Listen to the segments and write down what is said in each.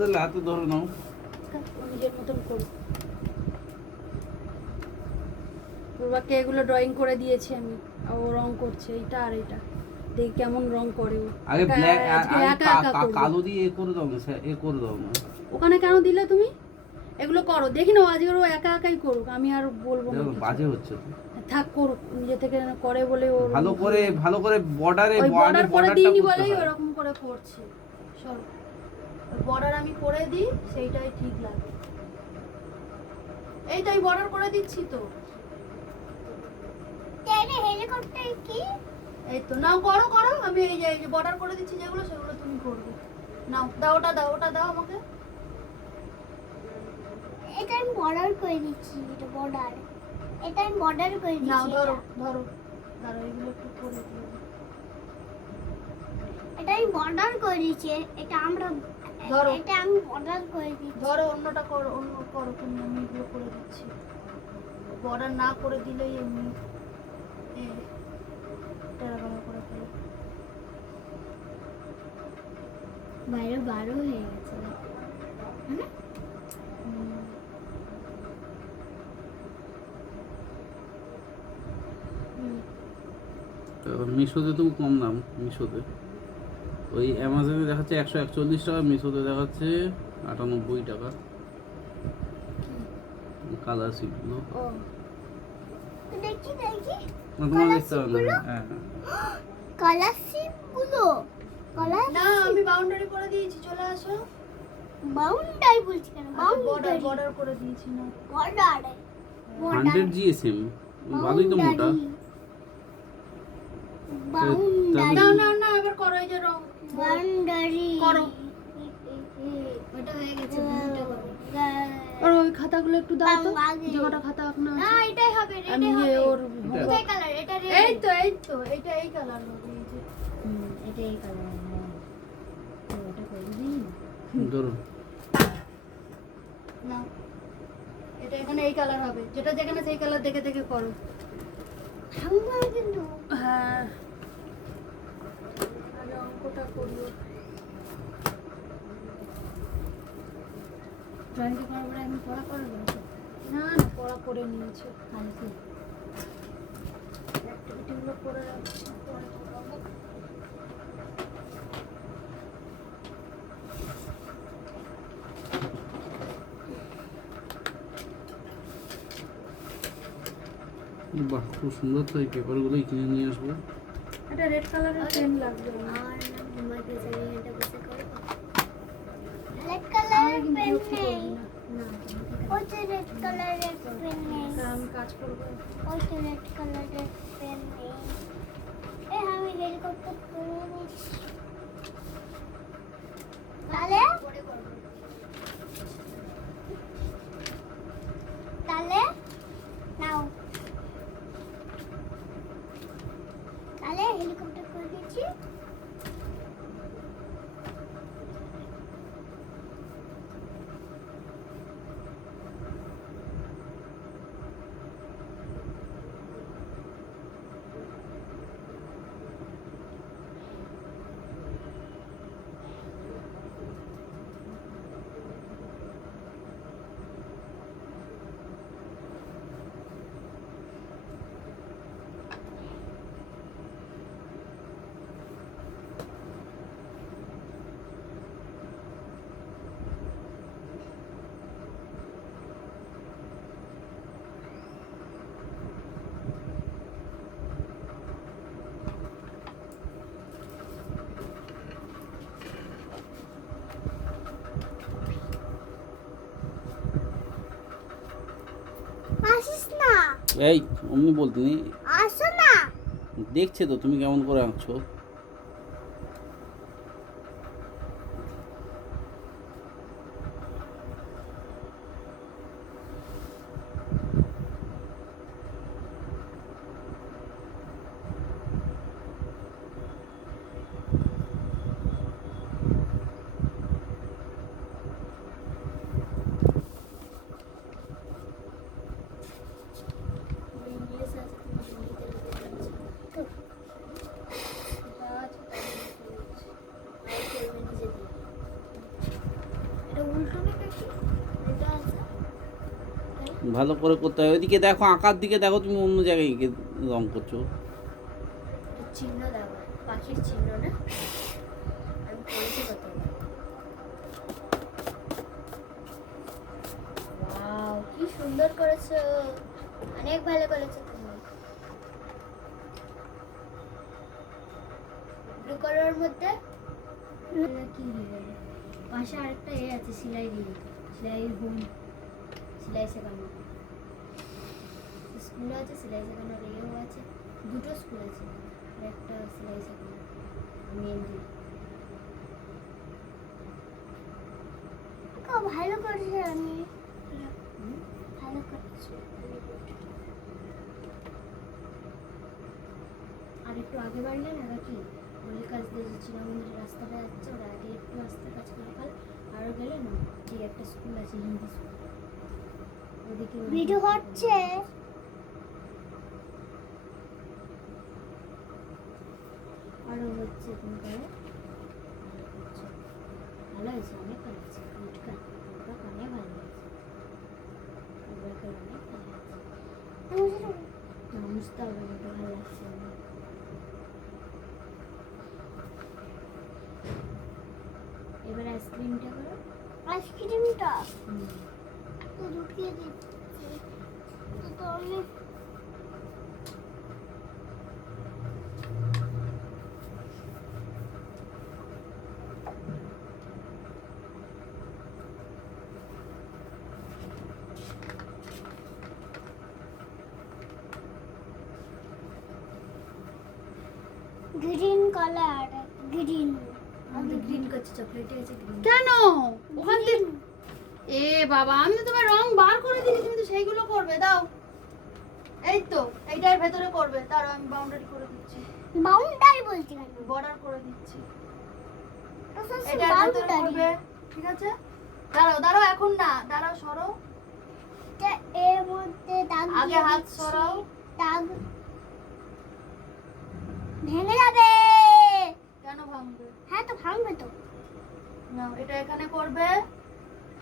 তাহলে হাতে ধরে নাও। নিজের মতন করো। পূর্বাকে এগুলো ড্রয়িং করে দিয়েছি আমি, আর ও রং করছে এইটা আর এটা, দেখি কেমন রং করে ও। আগে ব্ল্যাক আজকে একা একা করবে। কালো দিয়ে এ করে দাও না, এ করে দাও না। ওখানে কেন দিলে তুমি? এগুলো করো, দেখি না আজকে ও একা একাই করুক, আমি আর বলবো না দেখো কিছু। বাজে হচ্ছে তো। থাক করুক, নিজে থেকে করে বলে ওর ভালো করে বর্ডারে ওই বর্ডার করে দিইনি বলেই হয়। ওরকম করে করছে। চলো বর্ডার আমি করে দিই, সেইটাই ঠিক লাগে। এই তো এই বর্ডার করে দিচ্ছি তো। হেলিকপ্টার কি? এই তো নাও করো করো, আমি এই যে বর্ডার করে দিচ্ছি যেগুলো সেগুলো তুমি করবে। নাও দাও, ওটা দাও আমাকে। এটা আমি বর্ডার করে দিচ্ছি, এটা বর্ডার, এটা আমি বর্ডার করে দিচ্ছি। নাও ধরো ধরো ধরো, এগুলো একটু করে দিও। এটা আমি বর্ডার করে দিচ্ছি, এটা আমরা ধরো। এটা আমি বর্ডার করে দিচ্ছি। ধরো অন্যটা করো, অন্য করো তুমি, আমি এগুলো করে দিচ্ছি। বর্ডার না করে দিলেই এমনি টেরাবেলা করে ফেলো। বাইরে বারো হয়ে গেছে, হ্যাঁ মিশোতে তো কম দাম। মিশোতে ওই অ্যামাজনে দেখাচ্ছে 141 টাকা, মিশোতে দেখাচ্ছে 98 টাকা। কালার সিটগুলো ও দেখি দেখি না, তোমার দেখতে হবে না। হ্যাঁ কালার শিপগুলো, কালার না আমি বাউন্ডারি করে দিয়েছি, চলে আসো। বাউন্ডারি বলছি কেন? বর্ডার বাউন্ডারি বর্ডার করে দিয়েছি না। বর্ডার 100 জিএসএম, ভালোই তো মোটা। বাউন্ডারি না না না, এবার করো এই যে রং বাউন্ডারি করো। এটা হয়ে গেছে, বুঝতে পারো। আর ওই খাতাগুলো একটু দাও তো, যে কটা খাতা এখনো না আছে। এটাই হবে, আমি এটাই যে হবে। ওর এটাই কালার, এটা রেড। এই তো এটা এই কালার হবে, এই যে এটাই কালার। এটা করে দিই ধরো না, এটা এখানে এই কালার হবে, যেটা যেখানে সেই কালার দেখে দেখে করো। আমরা কিন্তু হ্যাঁ আগে অঙ্কটা করবো। ড্রয়িংটা করার পরে আমি পড়া করে দেবো। না না, পড়া করে নিয়েছে কালকে, অ্যাক্টিভিটিগুলো করে রাখছি, পরে করাবো। বাহ, খুব সুন্দর তো। এই পেপারগুলোই কিনে নিয়ে আসবো। এটা রেড কালারের পেন লাগবে আমার। আর তোমার কাছে আমি এটা বসে করব। রেড আমি কালারের কিন্তু পেন বিরক্ত নেই, করবি না। না ওটা রেড কালারের পেন নেই, তা আমি কাজ করবো। ওটা রেড কালারের পেন নেই। আমি হেলিকপ্টার করে নিচ্ছি, তাহলে তাহলে নাও, তাহলে হেলিকপ্টার করে দিচ্ছি। আসিস না, এই অমনি বলতে নেই, আসো না। দেখছে তো তুমি কেমন করে আঁকছো। এটা আছে ভালো করে করতে হয়। ওইদিকে দেখো, আঁকার দিকে দেখো, তুমি অন্য জায়গায় এঁকে রং করছো। চিহ্ন দেওয়া পাখির চিহ্ন না আমি করেছি কত ওয়াও কি সুন্দর করেছো অনেক ভালো করেছো তুমি ব্লু কালারের মধ্যে এটা কি দিবে পাশে আরেকটা এ আছে সেলাই দিয়ে সেলাই হোম সেলাই শেখানো স্কুল আছে সেলাই শেখানোর এও আছে দুটো স্কুল আছে আর একটা সেলাই শেখানো মেহেন্দি খুব ভালো করেছি আমি ভালো করেছি আর একটু আগে বাড়লে না কি ওই কাজ দিয়ে যাচ্ছিলাম আমাদের রাস্তাটা যাচ্ছে ওরা আগে একটু আসতে কাছে লোকাল আরও গেলে না এই একটা স্কুল আছে হিন্দি স্কুল ওদিকে ভিডিও হচ্ছে আরও হচ্ছে তুমি করে ভালো হয়েছে অনেক ভালো হয়েছে ফুটকা ফুটকা অনেক ভালো হয়েছে ফুটকা অনেক ভালো হয়েছে বুঝতে হবে না ভালো লাগছে আমার এবার আইসক্রিমটা করো আইসক্রিমটা তো ঢুকিয়ে দিচ্ছি তো আমি গ্রিন কালার গ্রিন আমি গ্রিন করছি চকলেটে আছে গ্রিন কেন ওখান থেকে এ বাবা আমি তো তোমার রং বার করে দিয়েছি তুমি তো সেইগুলো করবে দাও এই তো এইটার ভেতরে করবে তার আমি বাউন্ডারি করে দিচ্ছি বাউন্ডারি বলছি কেন বর্ডার করে দিচ্ছি এটা এটার ভেতরে করবে ঠিক আছে দাঁড়াও দাঁড়াও এখন না দাঁড়াও সরো এর মধ্যে দাগ আগে হাত সরাও দাগ ভেঙে যাবে কেন ভাঙবে হ্যাঁ তো ভাঙবে তো না এটা এখানে করবে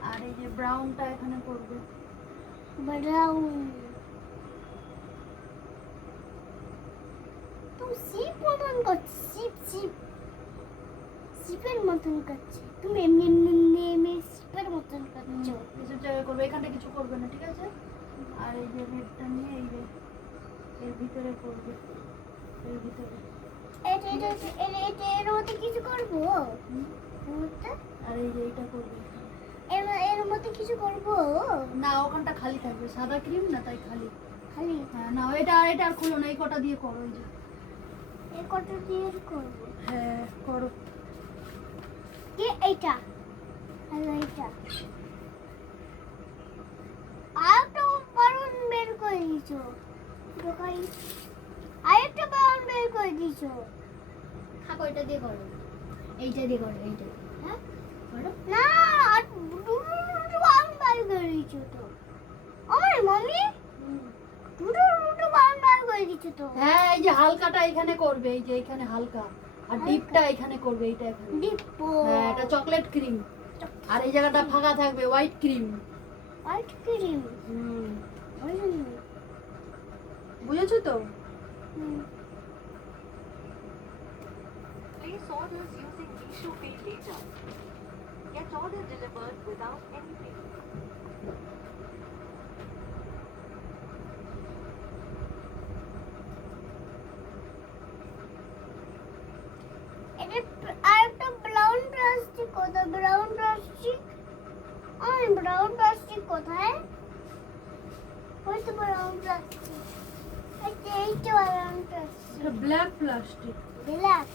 আর এই যে ব্রাউনটা এখানে করবে ব্রাউন তুমি সিপ মতন করছো সিপ সিপ সিপের মতন করছে তুমি এমনি এমনি এমনি এমনি সিপের মতন করছো কিছু জায়গায় করবে এখানটা কিছু করবে না ঠিক আছে আর এই যে রেডটা নিয়ে এই যে এর ভিতরে করবে এর ভিতরে এটা এটা এটা এটা এর মধ্যে কিছু করবো এর মধ্যে আর এই যে এটা করবে এর মধ্যে কিছু করবো না ওখানটা খালি থাকবে সাদা ক্রিম না তাই খালি খালি হ্যাঁ না এটা আর এটা আর খুলো না এই কটা দিয়ে করো এই যে এই কটা দিয়ে করবো হ্যাঁ করো কি এইটা আর এইটা আর তো বারণ বের করে দিছো দোকাই আরেকটা বারণ বের করে দিছো থাকো এটা দিয়ে করো এইটা দিয়ে করো এইটা হ্যাঁ করো না আর দুটো বারণ বের করে দিছো তো আমার মামি দুটো বারণ বের করে দিছো তো হ্যাঁ এই যে হালকাটা এখানে করবে এই যে এখানে হালকা আর ডিপটা এখানে করবে এইটা এখানে ডিপো হ্যাঁ এটা চকলেট ক্রিম আর এই জায়গাটা ফাঁকা থাকবে হোয়াইট ক্রিম হোয়াইট ক্রিম বুঝেছো তো Place orders using issue pay data. Get order delivered without any pay. এটা আরেকটা ব্রাউন প্লাস্টিক কোথায় ব্রাউন প্লাস্টিক ওই ব্রাউন প্লাস্টিক কোথায় ওই তো ব্রাউন প্লাস্টিক এইটা ব্রাউন প্লাস্টিক এটা black plastic black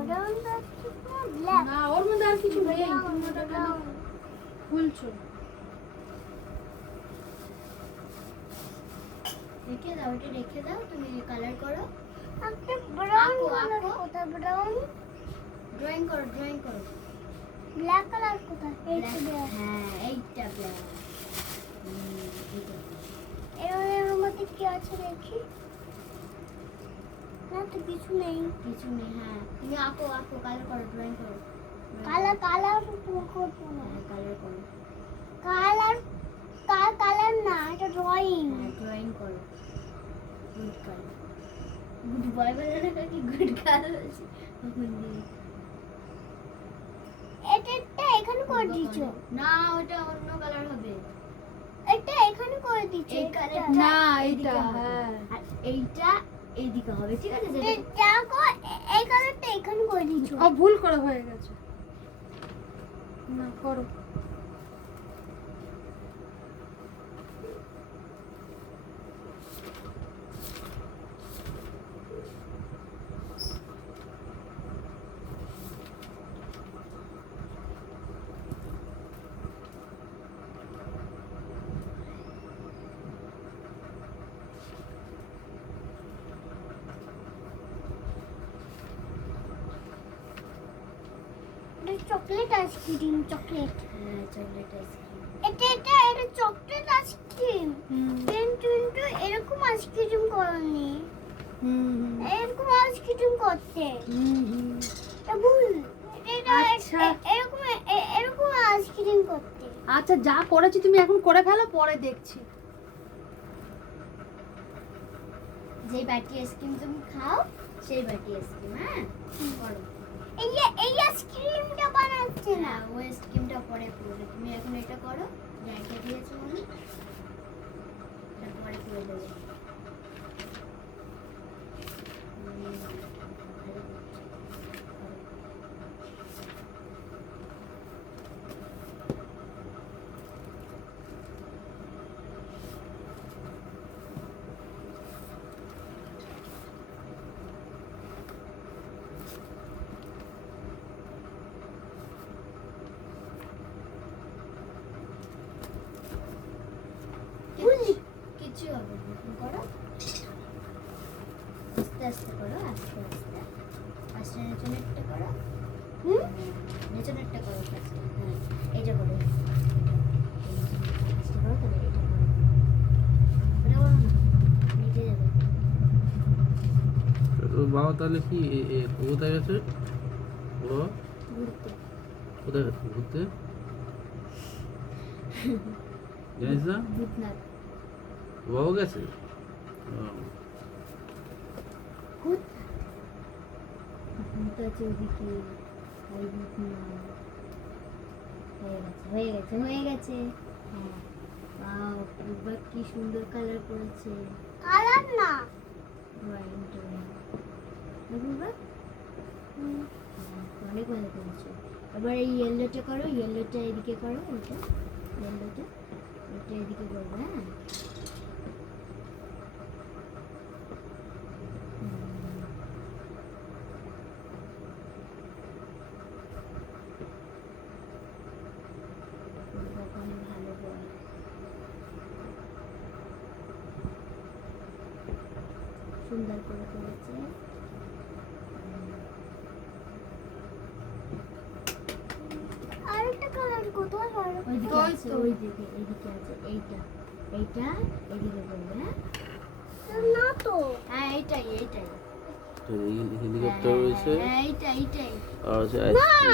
brown plastic না ব্ল্যাক না ওর মধ্যে আর কিছু নেই তুমি ওটা কেন খুলছো রেখে দাও এটা রেখে দাও তুমি কালার করো একটা ব্রাউন কোথায় ব্রাউন ড্রয়িং করো ব্ল্যাক কালার কোথায় এইটা ব্ল্যাক হ্যাঁ এইটা ব্ল্যাক এর মধ্যে কি আছে দেখি না তো কিছু নেই হ্যাঁ তুমি আঁকো কালার করো ড্রয়িং করো কালার করবো না কালার করো কালার কালার না, এটা ড্রয়িং। ড্রয়িং করো। Good colour. গুড বয় বলে না কি গুড কালার আছে। তখন দিয়ে এটা এখানে করে দিছো। না ওটা অন্য কালার হবে। এটা এখানে করে দিছো। এই কালার না এইটা হ্যাঁ আর এইটা এইদিকে হবে ঠিক আছে যেটা দেখো এই কালারটা এখানে করে দিছো। ও ভুল করে হয়ে গেছে। না করো। এটা চকলেট আইসক্রিম, চকলেট। হ্যাঁ চকলেট আইসক্রিম এটা চকলেট আইসক্রিম। কিন্তু এরকম আইসক্রিম করনি, এরকম আইসক্রিম করতে এটা ভুল। এটা আচ্ছা। এরকম আইসক্রিম করতে। আচ্ছা যা করেছি তুমি এখন করে ফেলো, পরে দেখছি। যেই বাটি আইসক্রিম তুমি খাও সেই বাটি আইসক্রিম হ্যাঁ করো এই আইসক্রিমটা বানাচ্ছে না। না ও আইসক্রিমটা পরে করবে তুমি এখন এটা করো রেখে দিয়েছো মানে এটা পরে করে দেবে কিছু হবে না তুমি করো আস্তে আস্তে করো আস্তে আস্তে আস্তে নেচনেটটা করো নেচনেটটা করো ফার্স্ট হ্যাঁ এইটা করো আস্তে করো তাহলে এটা করো এটা করো না নিচে যাবে ওর বাবা তাহলে কি কোথায় গেছে ও ঘুরতে কোথায় গেছে ঘুরতে জানিস না ভূতনাথ ওর বাবা গেছে ভূত ভূত আছে ওদিকে ওই ভূত না হয়ে গেছে হয়ে গেছে হ্যাঁ ওয়াও পূর্বা কি সুন্দর কালার করেছে কালার না, ড্রয়িং পূর্বা অনেক ভালো করেছো এবার এই ইয়েলোটা করো ইয়েলোটা এদিকে করো এটা ইয়েলোটা এটা এদিকে করবো হ্যাঁ ভালো বল সুন্দর করে করেছে আরেকটা কালার কোথায় হয়? ওইদিকে আছে ওইদিকে এইদিকে আছে এইটা এইটা এদিকে করবে হ্যাঁ না তো, হ্যাঁ এইটাই এইটাই হেলিকপ্টার রয়েছে হ্যাঁ এইটাই এইটাই আর আছে আইসক্রিম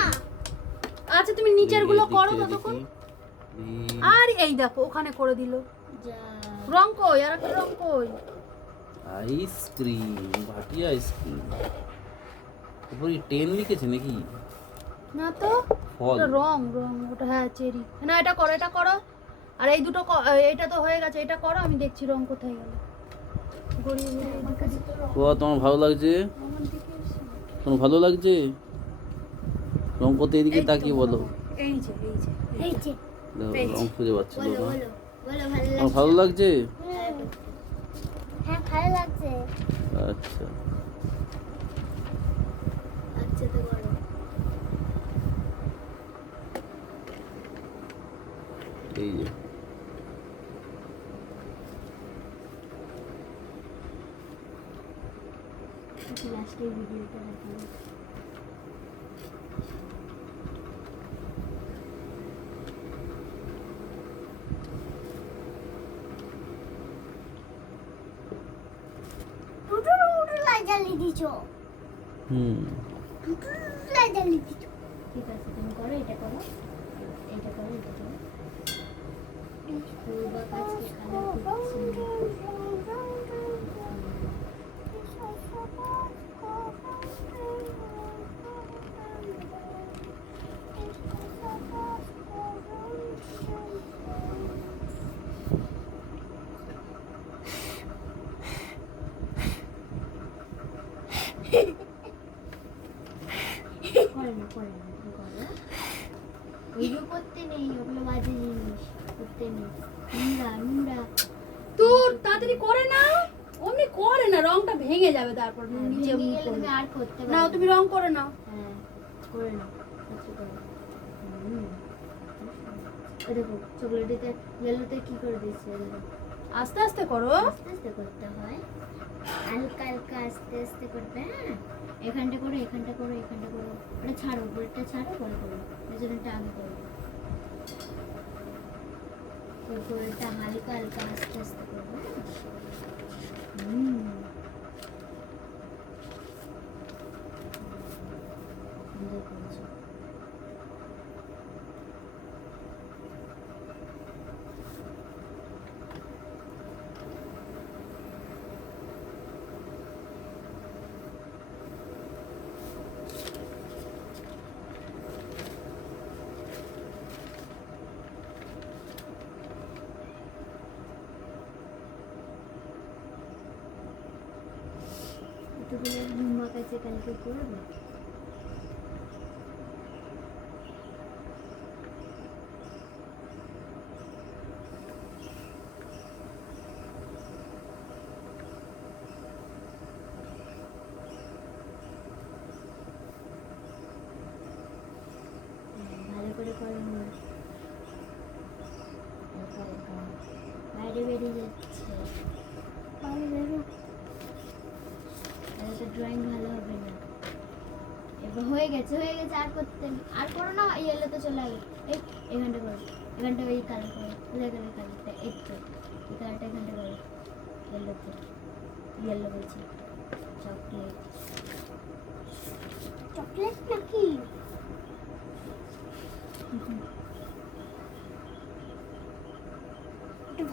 আচ্ছা তুমি নিচের গুলো এই দিক করো থেকে ততক্ষণ। দেখি। আর এই দেখো ওখানে করে দিল। যা রং কই? আর একটা রং কই? আইসক্রিম ভাটি আইসক্রিম উপরে 10 লিখেছে নাকি না তো ফল ওটা রং রং ওটা হ্যাঁ চেরি। না এটা করো এটা করো। আর এই দুটো এটা তো হয়ে গেছে এটা করো আমি দেখছি রং কোথায় গেল। গড়িয়ে গড়িয়ে এদিকে দিতে রং ও তোমার ভালো লাগছে আমার দিকে এসে। তোমার ভালো লাগছে রং করতে এদিকে এই তো তাকিয়ে বলো এই যে এই যে দেখো, পেয়েছি। রং খুঁজে পাচ্ছিল বলো না বলো বলো তোমার ভালো লাগছে হ্যাঁ ভালো লাগছে। আচ্ছা আচ্ছা তো করো এই যে লাস্টের ভিডিওটা দেখাবো দুটো লাইট জ্বালিয়ে দিছো, হুম দুটো লাইট জ্বালিয়ে দিছো। ঠিক আছে তুমি করো এটা করো এটা করো এটা করো পূর্বা কাজকে কালার করছি। করে না করো ওইগুলো করতে নেই, ওগুলো বাজে জিনিস করতে নেই। নোংরা নোংরা তোর তাড়াতাড়ি করে না, অমনি করে না, রংটা ভেঙে যাবে তারপর নিচে ভেঙে মুখ গেলে করবে। তুমি আর করতে নাও পারবে তুমি রং করে নাও। হ্যাঁ করে নাও আচ্ছা করো। এই দেখো চকলেটেতে ইয়েলোতে কি করে দিচ্ছে দেখো। আস্তে আস্তে করো। আস্তে আস্তে করতে হয়, হালকা হালকা আস্তে আস্তে করবে। হ্যাঁ এখানটা করো এখানটা করো এখানটা করো, ওটা ছাড়ো উপরেরটা ছাড়ো পরে করো, মেজরমেন্টটা আগে করো। উপরেরটা হালকা হালকা আস্তে আস্তে করবে। সুন্দর করেছো। এতগুলো ঝুম্বা কাছে কালকে করবে। ভালো করে করো না, হালকা হালকা। বাইরে বেরিয়ে যাচ্ছে, বাইরে বেরো, তাহলে তো ড্রয়িং ভালো হবে না। এবার হয়ে গেছে আর করতে নেই। আর করো না, ইয়েলোতে চলে আগে। এই এখানটা করো, এখানটা ওই কালার করো, ওই কালারটা এই তো এই কালারটা এখানটা করো, ইয়েলোতে ইয়েলো বলছি চকলেট। চকলেট নাকি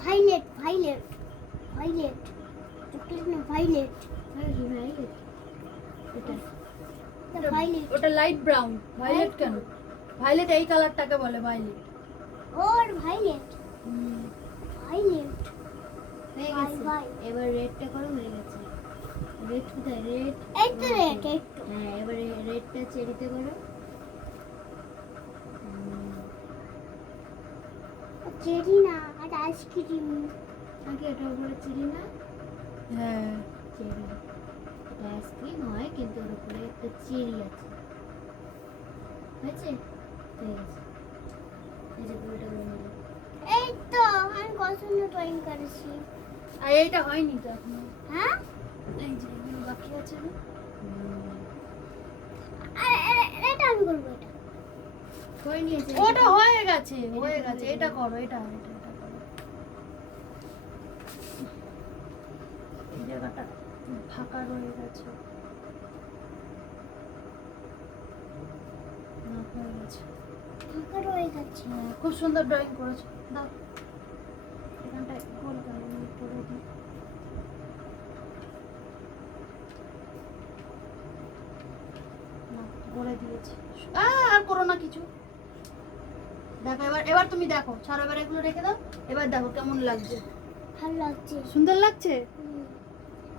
ভাইলেট ভাইলেট ভাইলেট চকলেট না ভাইলেট ভাইলেট এটা ভাইলেট ওটা লাইট ব্রাউন। ভায়োলেট কেন? ভায়োলেট এই কালারটাকে বলে ভায়োলেট। ওর ভাইলেট ভাইলেট হয়ে গেছে। এবার রেডটা করো, হয়ে গেছে। রেড কোথায়? রেড এই তো রেড এই তো। হ্যাঁ এবার রেডটা চেরিতে করো। চেরি না আর আইসক্রিম নাকি এটা উপরে চেরি না? হ্যাঁ চেরি এটা আইসক্রিম হয় কিন্তু ওর উপরে একটা চেরি আছে। হয়েছে? হয়ে গেছে। এই যে পুরোটা করে নিলাম। এই তো আমি কত সুন্দর ড্রয়িং করেছি। আর এইটা হয়নি তো এখনো। হ্যাঁ এই যে এগুলো বাকি আছে না? এটা আমি করবো, এটা করে নিয়েছে। ওটা হয়ে গেছে এটা করো, এটা করো। এই জায়গাটা ফাঁকা রয়ে গেছে। না, হয়ে গেছে। ফাঁকা রয়ে গেছে। হ্যাঁ, খুব সুন্দর ড্রয়িং করেছো। দাও এখানটায় গোল করে করে দিই। না, করে দিয়েছি। আর করো না কিছু। দেখো এবার তুমি দেখো, ছাড়ো, এবার এগুলো রেখে দাও। এবার দেখো কেমন লাগছে। ভালো লাগছে। সুন্দর লাগছে।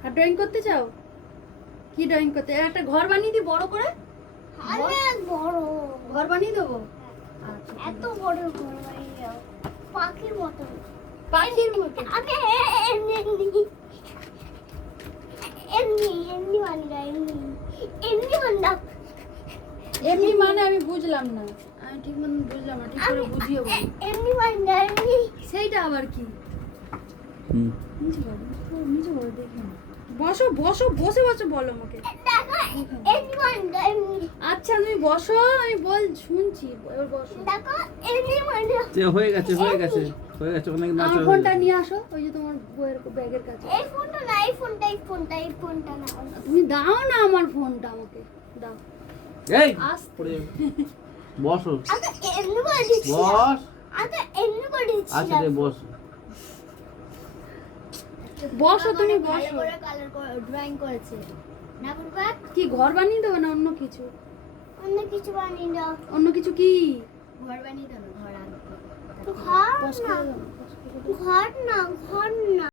আর ড্রয়িং করতে চাও? কি ড্রয়িং করতে? একটা ঘর বানিয়ে দিই বড় করে। অনেক বড় ঘর বানিয়ে দেবো। আচ্ছা, এত বড় ঘর বানিয়ে দাও, পাখির মতো। পাখির মতো। আগে এমনি এমনি এমনি এমনি বানিয়ে এমনি এমনি বানাও। এমনি মানে আমি বুঝলাম না, আমি ঠিক মতন বুঝলাম না, ঠিক করে বুঝিয়ে বলো। এমনি বানিয়ে এমনি সেইটা আবার কি? হুম নিচে বলো দেখি না। বসো বসে বলো আমাকে। দেখো এমনি বানিয়ে এমনি আচ্ছা তুমি বসো, আমি শুনছি, এবার বসো। দেখো এমনি বানিয়ে। যে হয়ে গেছে অনেক নাচা আমার হয়ে ফোনটা গেছে। নিয়ে আসো, ওই যে তোমার বইয়ের ব্যাগের কাছে। এই ফোনটা না, এই ফোনটা না। তুমি দাও না আমার ফোনটা আমাকে, দাও। এই আস্তে। পড়ে যাবে। বসো আগে এমনি বানিয়েছি। বস আগে এমনি বানিয়েছি। আচ্ছা রে বস বসো তুমি, ভালো বসো। করে কালার ড্রয়িং করেছে না ফুটপাত? কি ঘর বানিয়ে দেবো না অন্য কিছু? অন্য কিছু বানিয়ে দাও। অন্য কিছু কি? ঘর বানিয়ে দেবো, ঘর আনতে। ঘর কষ্ট না, হয়ে যাবে, কষ্ট হয়ে যাবে। ঘর না, ঘর না।